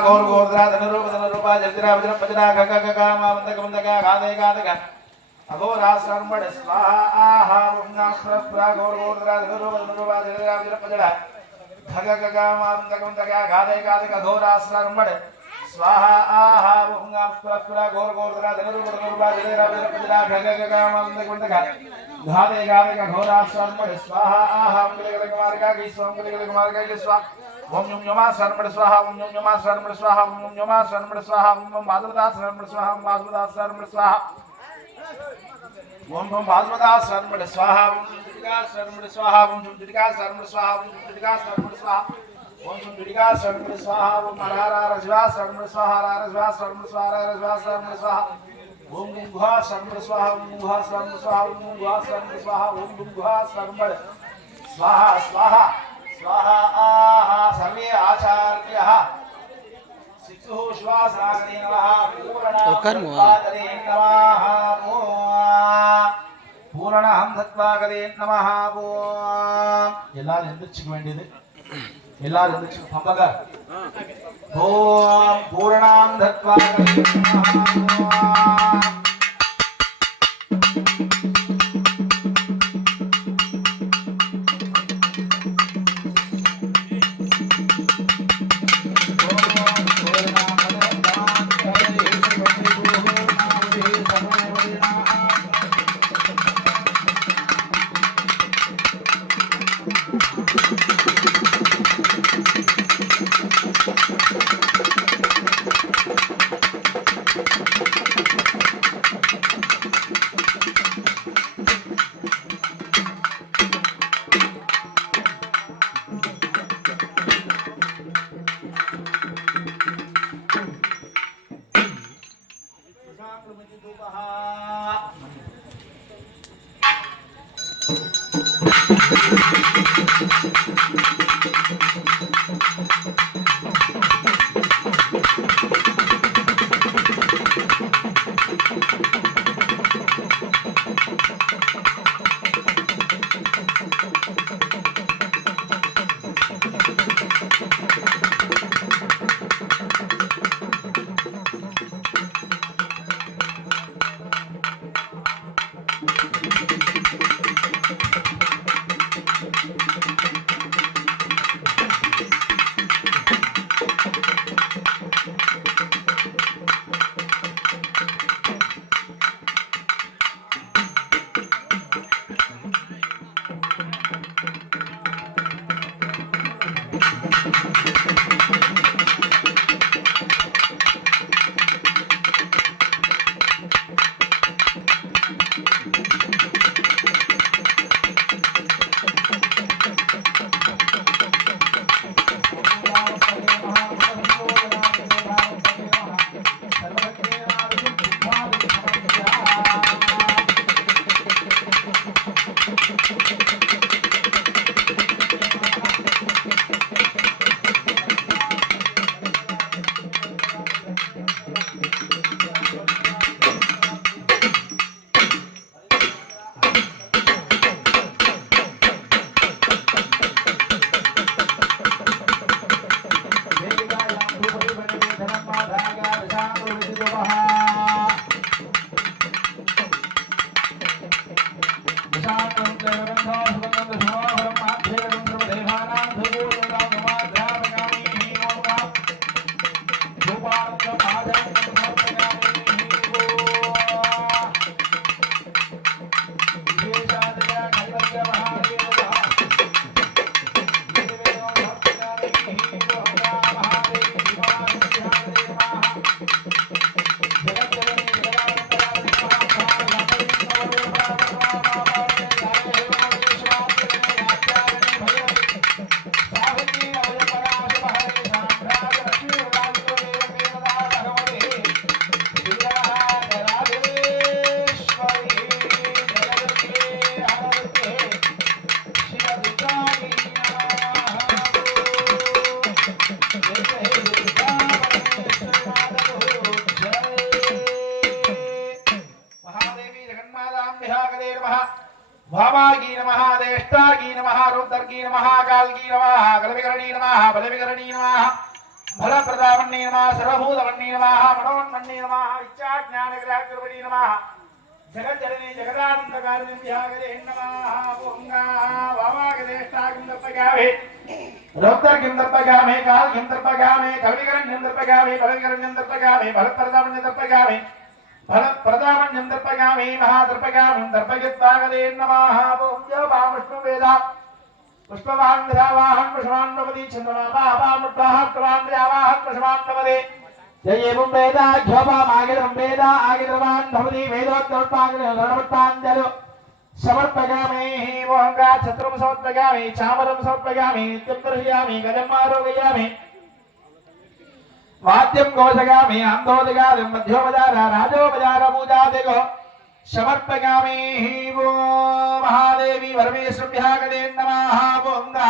गौर गोर्द्रा धनुरूप धनुरूपा जलजरा वज्र वज्रा घ घ घ मा बंधक बंधक घादे घादक अघोराश्रमण स्वाहा आहा रुग्णा स्र प्रा गौर गोर्द्रा धनुरूप धनुरूपा जलजरा वज्र वज्रा घ घ घ मा बंधक बंधक घादे घादक अघोराश्रमण स्वाहा आहा रुग्णा स्र प्रा गौर गोर्द्रा धन रूप जलजरा वज्र वज्रा घ घ घ मा बंधक बंधक घादे घादक अघोराश्रमण स्वाहा आहा मंगल गण कुमार का की स्वाम गण कुमार का की स्वाहा ओम यम यमा शरण स्वाहा ओम यम यमा शरण स्वाहा ओम यम यमा शरण स्वाहा ओम ओम भाद्रदास शरण स्वाहा ओम भाद्रदास शरण स्वाहा ओम ओम भाद्रदास शरण स्वाहा ओम जुटिका शरण स्वाहा ओम जुटिका शरण स्वाहा ओम जुटिका शरण स्वाहा ओम जुटिका शरण स्वाहा ओम हरा हर शिवा स्वाहा हर शिवा शरण स्वाहा हर शिवा शरण स्वाहा ओम गुंघा शरण स्वाहा ओम गुंघा शरण स्वाहा ओम गुंघा शरण स्वाहा ओम गुंघा शरण स्वाहा स्वाहा ಆಹಾ ಸರ್ವ ಆಚಾರ್ಯಃ ಶಿಕ್ಷೋಸ್ವಾಸ್ ಆಗಲೇ ನಮಃ ನಮಃ ಓ ಆ ಪೂರಣಾಂಧತ್ವಾಗಲೇ ನಮಃ ಓ ಎಲ್ಲಾರ ನೆನಚಕ್ಕೆ വേണ്ടಿದಿ ಎಲ್ಲಾರ ನೆನಚಕ್ಕೆ ಬಂದಾಗ ಓ ಪೂರಣಾಂಧತ್ವಾಗಲೇ ನಮಃ શાંત અંતરંધા వామాగీ నమ దేష్టాగీ నమ రుద్రగీ నమ కాల్గీ నమ గలవిగరణీ నమ బలవిగరణీ నమ బలప్రదావన్నీ నమ సర్వభూతవన్నీ నమ మనోన్మన్నీ నమ ఇచ్చాజ్ఞానగ్రాగ్రవణీ నమ జగజ్జనని జగదానందకారిణ్యాగరే నమ ఓంగా వామాగదేష్టాగిందర్పగామే రుద్రగిందర్పగామే కాల్గిందర్పగామే కవిగరణ్యందర్పగామే బలవిగరణ్యందర్పగామే బలప్రదావణ్యందర్పగామే ప్రజాపన్యం దర్పగామి మహాదర్పగామి దర్పగిత్వాగదేన్నమాహావిష్ణువేద పుష్పవాంధ్రావాహం కృషమాన్నవది చంద్రమాపాపాముట్వాహక్వాంధ్రావాహం కృషమాన్నవదే జయేవం వేద ధ్యోపామాగిరం వేద ఆగిరవాన్ భవతి వేదోత్తమత్పాంజలు సమర్పగామి మోహంగా ఛత్రం సమర్పగామి చామరం సమర్పగామి నిత్యం దర్శయామి గజం ఆరోగ్యామి వాద్యం ఘోషగామి ఆందోదగారం మధ్యోపదార రాజోపదార పూజాదిగో సమర్పగామి ఓ మహాదేవి పరమేశ్వరభ్యాగదే నమః. ఓంగా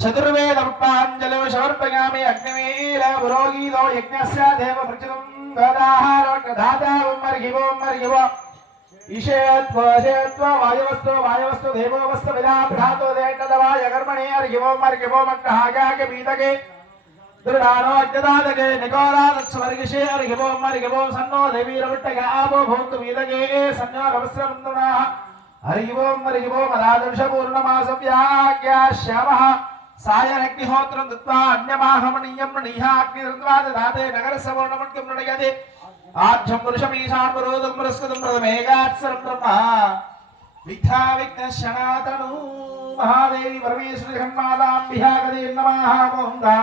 చతుర్వేద పుష్పాంజలి సమర్పగామి అగ్నిమీల పురోగీలో యజ్ఞస్య దేవ ప్రచురం గదాహారోదాతాం మర్గివోం మర్గివో ఈశయత్వ ఈశయత్వ వాయవస్వ వాయవస్వ దేవోవస్వ విదా భ్రాతో దేటదవాయ కర్మణే అర్గివోం మర్గివోం అగ్రహాగాకి పీతకే దుర్గానోజ్ఞదాదగే నికోరాదక్షవర్గిషేర్ఘిభోం మరిఘిభోం సన్నో దేవీరవిట్టగ ఆపో భోక్తు వీదగే సంయోగవస్రమందునా హరిభోం మరిఘిభోం రాజర్షపూర్ణమాసవ్యాజ్ఞా శ్యామః సాయనగ్నిహోత్రం దత్వా అన్యమాహమణీయం నిహాగ్నిర్ద్వా దాతే నగరసవర్ణమట్కిం నడయతి ఆర్ధం పురుషమీశాం పురోదం పురస్కృతం ప్రథమేగాత్సరం బ్రహ్మ విఘ్నా విఘ్న శనాతను మహాదేవి పరమేశ్వరి హన్మాదాం విహాగదే నమాహ మోహందా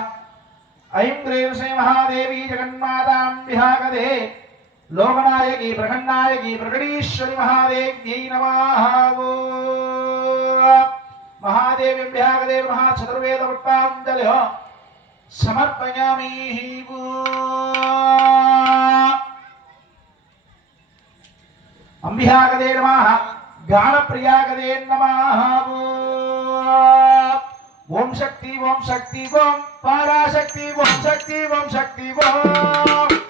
ఐం రేం శ్రీ మహాదేవి జగన్మాతాం విహాగదే. లోకనాయకి ప్రఖండాయకి ప్రకటీశ్వరి మహాదేవ్యై నమాహో మహాదేవి విహాగదే మహాచతుర్వేద వృత్తాంజలి సమర్పయామి అంబిహాగదే నమ గానప్రియాగదే నమ ஓம் சக்தி ஓம் சக்தி ஓம் பாராசக்தி ஓம் சக்தி ஓம் சக்தி ஓம்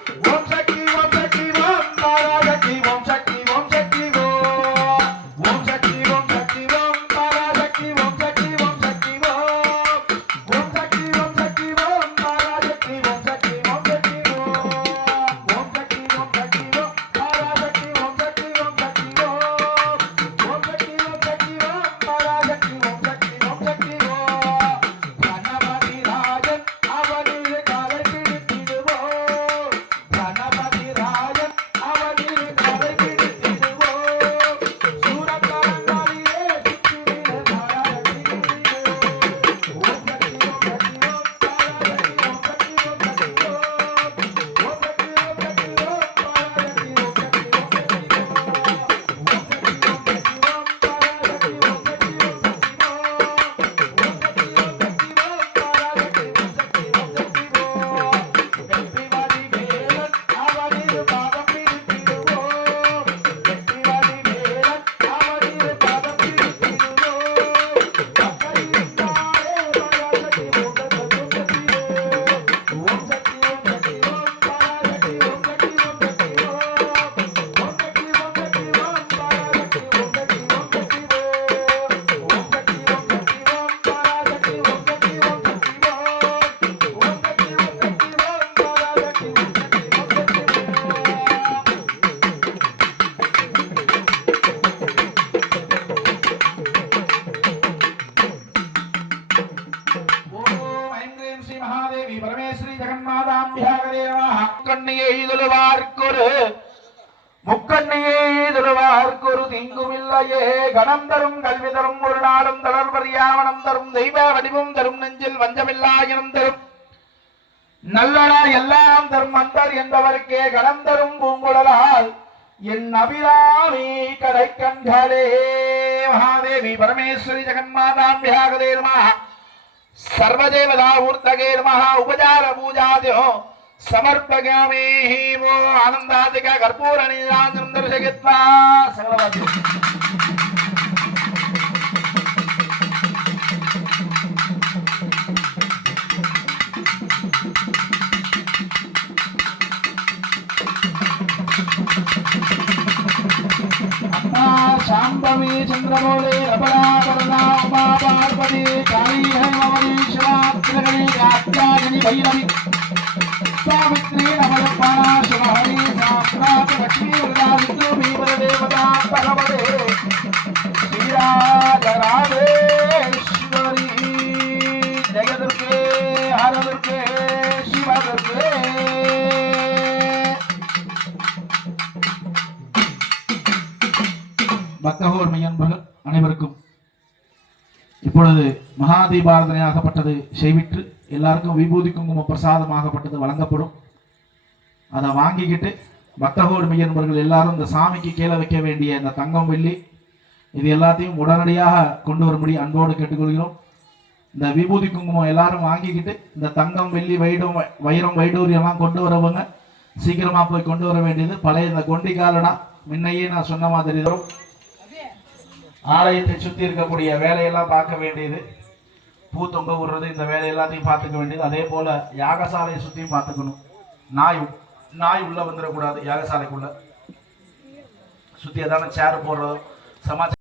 தீங்கொரு முக்கண்ணியே துருவார்க்கொரு தீங்கும் இல்லையே கணம் தரும் கல்வி தரும் ஒரு நாளும் தொடர்பறியாவனம் தரும். தெய்வ வடிவம் தரும் நெஞ்சில் வஞ்சமில்லா தரும். நல்லடா எல்லாம் தரும் அந்தர் என்பவருக்கே கணம் தரும் பூங்குழலால். என் அபிராமி கடை கண்களே மகாதேவி பரமேஸ்வரி ஜெகன்மாதாம் வியாகதேர்மா சர்வதேவதா ஊர்த்தகேர்மஹா உபஜார பூஜாதியோ పూజాద్యో ఓ ఆనందాదిక కర్పూర నీరాజనం దర్శయత్వా. సర్వవాద్యం అమ్మా శాంభవి చంద్రమౌళి రపరాపరణ ఉమా పార్వతి కాళీ హైమవతి శివా తిలకరి కాత్యాయని భైరవి विश्वामित्री नवलपा शुभहरी साक्षात् लक्ष्मीवृदाविष्णु भीमदेवता भगवते श्रीराजराजेश्वरी जगदुर्गे हरदुर्गे शिवदुर्गे பக்தகோர் மையன்பர்கள் அனைவருக்கும் இப்பொழுது மகாதீபாரதனையாகப்பட்டது செய்விற்று எல்லாருக்கும் விபூதி குங்கும பிரசாதமாகப்பட்டது வழங்கப்படும். அதை வாங்கிக்கிட்டு பக்தகோர் மையன்பர்கள் எல்லாரும் இந்த சாமிக்கு கீழே வைக்க வேண்டிய இந்த தங்கம் வெள்ளி இது எல்லாத்தையும் உடனடியாக கொண்டு வரும்படி அன்போடு கேட்டுக்கொள்கிறோம். இந்த விபூதி குங்குமம் எல்லாரும் வாங்கிக்கிட்டு இந்த தங்கம் வெள்ளி வைடம் வைரம் வைடூரியெல்லாம் கொண்டு வரவங்க சீக்கிரமாக போய் கொண்டு வர வேண்டியது. பழைய இந்த கொண்டி காலடா முன்னையே நான் சொன்ன மாதிரி தான். ஆலயத்தை சுற்றி இருக்கக்கூடிய வேலையெல்லாம் பார்க்க வேண்டியது. பூ தொங்க விடுறது இந்த வேலை எல்லாத்தையும் பார்த்துக்க வேண்டியது. அதே போல யாகசாலையை சுற்றியும் பார்த்துக்கணும். நாய் நாய் உள்ள வந்துடக்கூடாது யாகசாலைக்குள்ள. சுற்றி ஏதான சேர் போடுறதோ சமாச்சாரம்